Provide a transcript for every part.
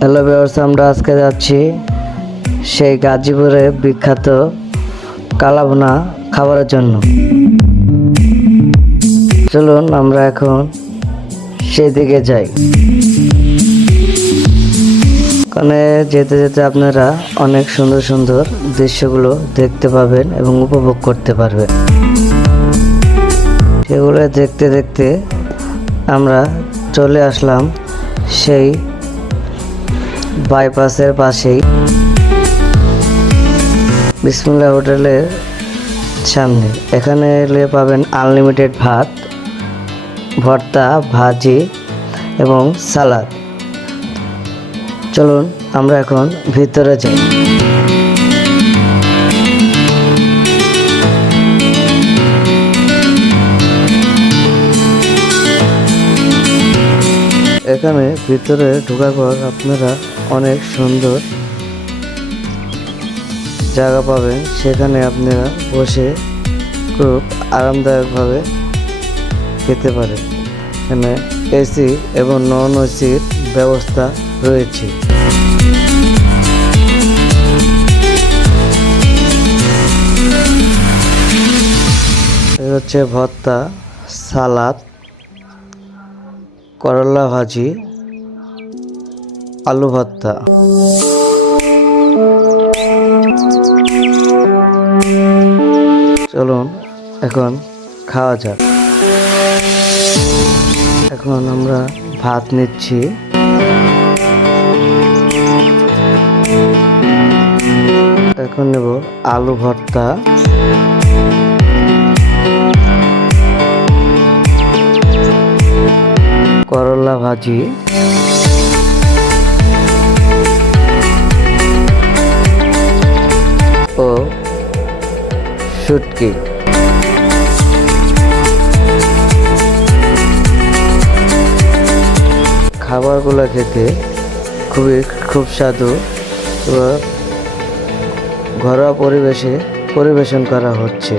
Hello viewers, আমরা আজকে যাচ্ছি সেই গাজীপুরে বিখ্যাত কালাভুনা খাবারের জন্য। চলুন আমরা এখন সেই দিকে যাই। ওখানে যেতে যেতে আপনারা অনেক সুন্দর সুন্দর দৃশ্যগুলো দেখতে পাবেন এবং উপভোগ করতে পারবেন। সেগুলো দেখতে দেখতে আমরা চলে আসলাম সেই বাইপাসের পাশেই বিসমুল্লাহ হোটেলের সামনে। এখানে এলে পাবেন আনলিমিটেড ভাত, ভর্তা, ভাজি এবং সালাদ। চলুন আমরা এখন ভিতরে যাই। এখানে ভিতরে ঢোকার পর আপনারা অনেক সুন্দর জায়গা পাবেন। সেখানে আপনারা বসে খুব আরামদায়কভাবে খেতে পারেন। এখানে এসি এবং নন এসির ব্যবস্থা রয়েছে। এই হচ্ছে ভর্তা, সালাদ, করলা ভাজি, আলু ভর্তা। চলুন এখন খাওয়া যাক। এখন আমরা ভাত নিচ্ছি। এখন নেব আলু ভর্তা, করলা ভাজি, ও শুটকি। খাবারগুলো খেতে খুব স্বাদু এবং ঘরোয়া পরিবেশে পরিবেশন করা হচ্ছে।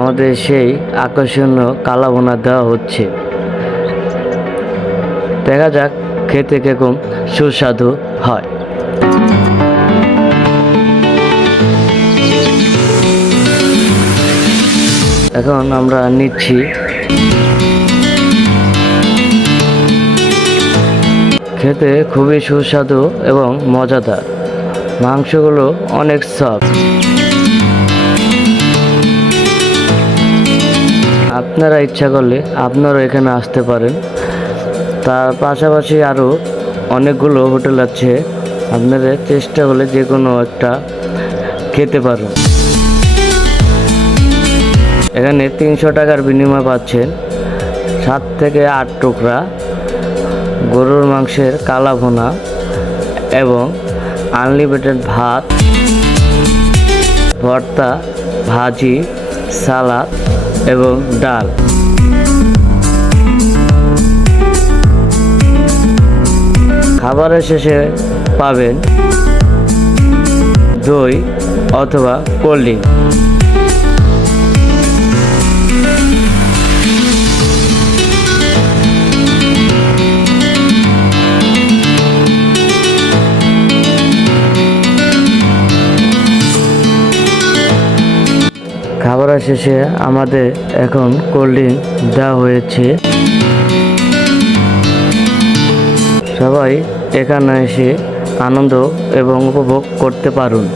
আমাদের সেই আকর্ষণীয় কালাভুনা দেওয়া হচ্ছে। দেখা যাক খেতে কিরকম সুস্বাদু হয়। এখন আমরা নিচ্ছি। খেতে খুবই সুস্বাদু এবং মজাদার। মাংসগুলো অনেক সফট। আপনারা ইচ্ছা করলে আপনারাও এখানে আসতে পারেন। তার পাশাপাশি আরও অনেকগুলো হোটেল আছে, আপনারা চেষ্টা করলে যে কোনো একটা খেতে পারেন। এখানে 300 টাকার বিনিময়ে পাচ্ছেন 7 থেকে 8 টুকরা গরুর মাংসের কালাভুনা এবং আনলিমিটেড ভাত, ভর্তা, ভাজি, সালাদ এবং ডাল। খাবারের শেষে পাবেন দই অথবা কোল্ড ড্রিঙ্ক। খাবারের শেষে আমাদের এখন কোল্ড ড্রিঙ্ক দেওয়া হয়েছে। সবাই এখানে এসে আনন্দ এবং উপভোগ করতে পারুন।